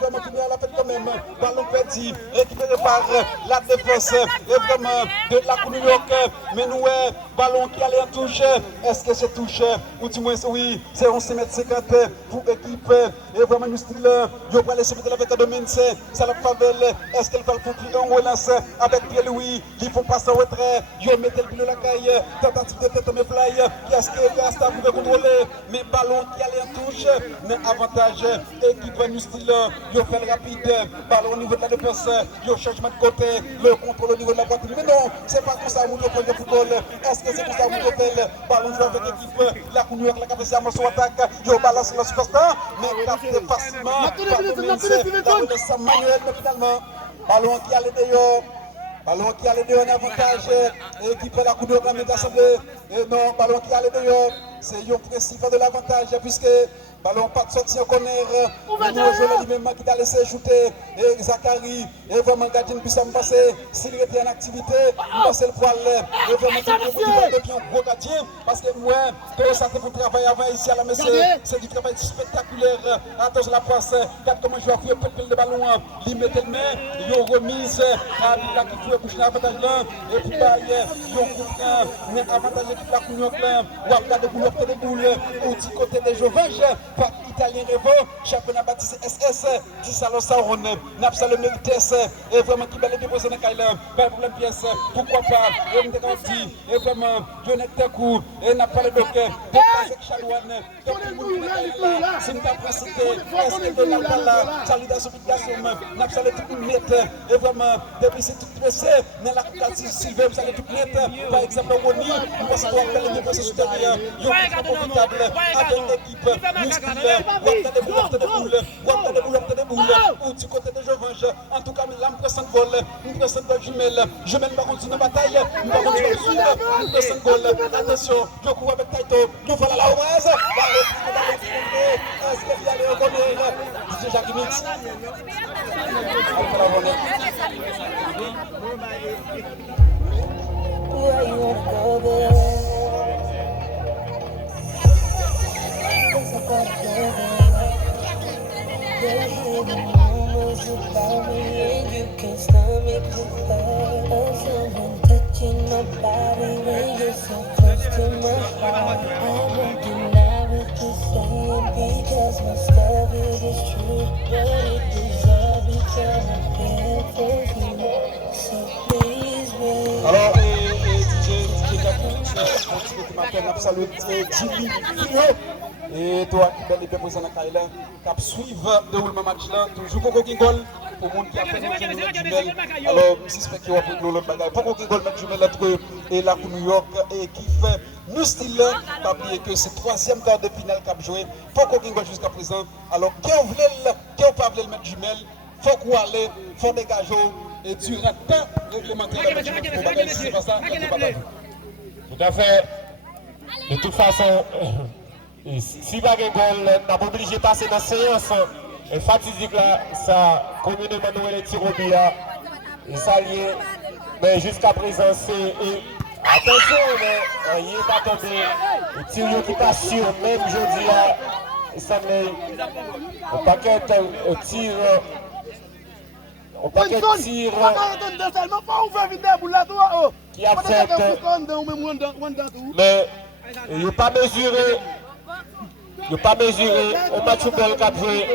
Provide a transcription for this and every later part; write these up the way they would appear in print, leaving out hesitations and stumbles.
Vraiment qui à la fête quand même. Ballon petit, récupéré par la défense. Et vraiment de la Coupe New York. Mais nous, ballon qui allait en touche. Est-ce que c'est touche? Ou du moins, oui, c'est 11,50 m pour l'équipe. Et vraiment, nous style, il va laisser mettre avec Adomine. C'est la favelle. Est-ce qu'elle va le faire en relance avec Pierre-Louis? Ils font passer en retrait. Ils mettent le pied la caille. Tentative de tête mais fly. Qu'est-ce que Rasta pouvait contrôler? Mais ballon qui allait en touche. Mais avantage, équipe nous style. Il fait le rapide, ballon au niveau de la défense, il changement de côté, le contrôle au niveau de la poitrine. Mais non, c'est pas comme ça où on fait le football. Est-ce que c'est comme ça où on fait le ballon joue avec l'équipe, la Coupe New York, la capacité à son attaque, il balance la surface, mais capté facilement par le ministre, la renaissance manuelle, mais finalement, ballon qui allait dehors. Ballon qui allait dehors en avantage, équipe de la Coupe New York est assemblée. Et non, ballon qui allait dehors, c'est un principe de l'avantage, puisque ballon pas de sortie en corner. Et nous jouons lui-même qui a laissé shooter. Et Zachary, et vraiment gardien puis ça me passe. S'il était en activité, il passe le poil. Et vraiment depuis un gros gardien. Parce que moi, quand ça fait pour travailler avant ici à la messe, c'est du travail spectaculaire. Attention la passe. Regarde comment je vais faire pile de ballon. Il met le main, il a remise. La qui fait boucher l'avantage là. Et puis il a coupé avantage qui la Coupe là. Ou après de boulot de boule. Au petit côté des Jovenges. Italien Revo, championnat baptisé SS, 10 salons Sauron, Napsa le Merites, et vraiment qui va le déposer dans le Kaila, pas de problème pièce, pourquoi pas, et on garantit, et vraiment, Jonathan Takou, et n'a pas le docker, avec Chalouane, c'est une capacité, est-ce que de la Pala, saludation de Napsa le tout net, et vraiment, depuis c'est tout pressé, dans la classe Sylvain, vous allez tout net, par exemple, Woni, nous passons pour le déposer supérieur, il y a un profitable avec l'équipe, musculaire. Wapta de boule, ou du côté de Jovenges. En tout cas, l'impression de vol, jumelle. Jumelle va continuer la bataille, va continuer le suivre, l'impression de vol. Attention, je cours avec Taito, nous voilà la Oise. Est-ce qu'il y a les reconnaître? C'est Jacques Mix. About me and you can't stomach the thought of someone touching my body when you're so close to my heart. I won't deny what you're saying because my stuff is true, but it deserves because I feel for you. So please, baby. Alors, DJ Jacques, qui m'appelle, absolument, Jimmy Fio. Et toi qui bel et bien présent dans Kaila, qui suivre le déroulement match là, toujours Coco Kingol, pour le monde qui a fait notre jumelle. Alors, je suspecte qu'il y aura l'autre bagaille. Coco Kingol, notre jumelle entre et la Coupe New York et qui fait nous style là, pas oublier que c'est troisième quart de finale qu'a joué. Coco Kingol jusqu'à présent. Alors, qui a pas voulu le mettre jumelle, faut qu'on aille, faut dégager et durant le temps réglementaire de la jumelle, faut bagaille, c'est pas ça, tout à fait. De toute façon. Si pas de goal, on n'a pas obligé de passer dans la séance. Et fatidique là, ça communément nous les tirs au billard. Et ça lié. Mais jusqu'à présent, c'est. Attention, mais il n'est pas tombé. Le tir qui passe sur, même jeudi là, ça met. On paquet tir. On paquet tir. Qui a fait. Mais il n'a pas mesuré. Il n'a pas mesuré au match football qu'a joué.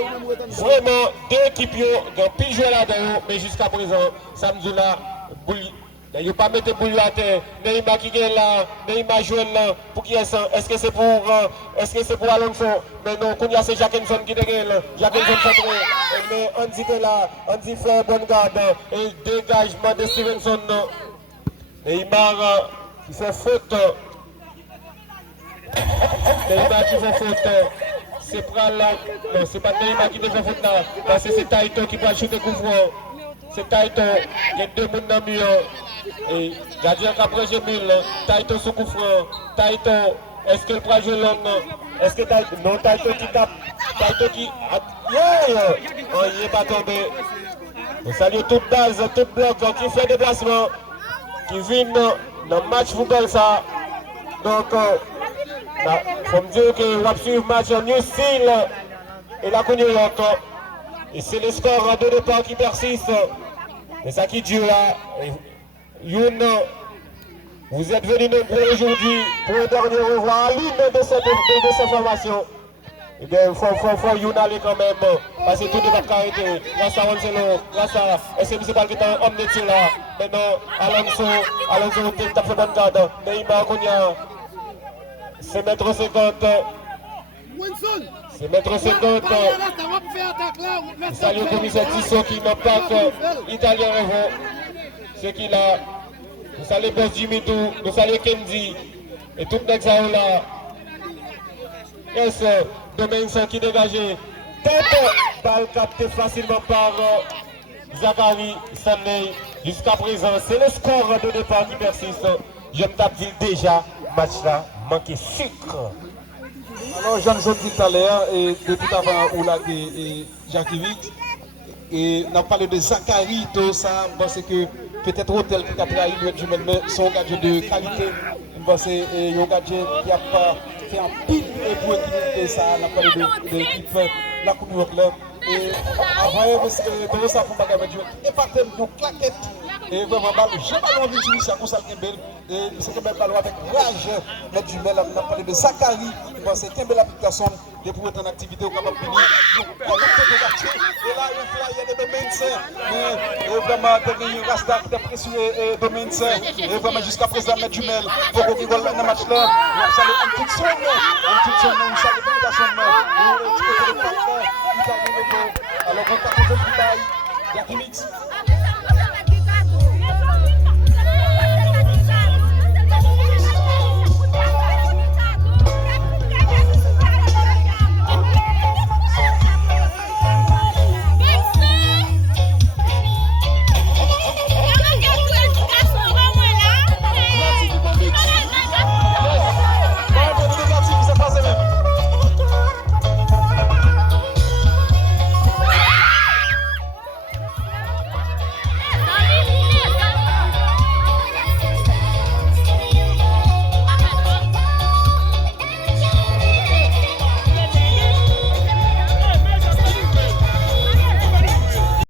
Vraiment, deux équipes qui ont pu jouer là-dedans, mais jusqu'à présent, samedi là, il n'a pas mis de boule à terre. Neymar qui est là, Neymar joue là, pour qui est ça? Est-ce que c'est pour Alonso? Mais non, c'est Jacques Henson qui est là. Jacques Henson centré. Mais Andy est là, Andy fait bonne garde. Et dégagement de Stevenson. Neymar qui fait faute. Neymar qui fait faute, c'est pas là, non c'est pas Neymar qui fait faute là, parce que c'est Taito qui va shooter coup franc. C'est Taito, il y a deux personnes dans le mur. Et gardien qui a pris Gemil, Taito sous coup franc. Taito, est-ce qu'il prend jouer long? Est-ce que Taito, non Taito qui tape, Taito qui. Oh, il n'est pas tombé. On salue toute base, tout bloc qui fait déplacement, qui vient dans le match football ça. Donc, il faut me dire que on va suivre le match en New Style et la Coupe New York. Et c'est le score de départ qui persiste. C'est ça qui dure là. Youn, vous êtes venus nombreux aujourd'hui pour le dernier revoir l'une de ces formations. Eh bien, il faut Youn aller quand même. Parce que tout ne va pas arrêter. Grâce à Anselo, grâce à SMC qui est en homme de là. Maintenant, Alonso qui a fait bonne garde. Neymar Konya, c'est mètre 50. C'est mètre 50. Salut au commissaire Tissot qui n'a pas italien rêvant. Ce qu'il a. Nous saluons Boss Jimmy Tou, nous saluons Kendi. Et tout le monde là. Yes, Domaine qui dégagé. Tête, balle captée facilement par Zachary Stanley. Jusqu'à présent, c'est le score de départ qui persiste. Je me tape déjà, match là, manqué sucre. Alors, Jean dit tout à l'heure, et de tout avant, Oula et Jacques-Yves, et on a parlé de Zachary, tout ça, parce que peut-être Hôtel qui a trahi le jumelle, mais son gadget de qualité, parce que c'est un gadget qui a fait un pile et pour équilibrer ça, on a parlé de l'équipe, la Coupe du Monde. Et avant, parce que de ça, pour ne pas mettre et pas tellement claquette. Et vraiment, j'ai pas envie de jouer ça comme ça, et c'est que même ballon avec rage, mettre du mêle, on a parlé de Zachary, c'est une belle application, et pour être en activité au Cap Fini. Et là, il y a des domaines, et vraiment, il y a Rasta qui a pressuré domaines, et vraiment jusqu'à présent, mettre du mêle, pour qu'on rigole dans le match là, on salue une petite sonne, on salue une sonne, alors on t'a fait le bataille, il y a Remix.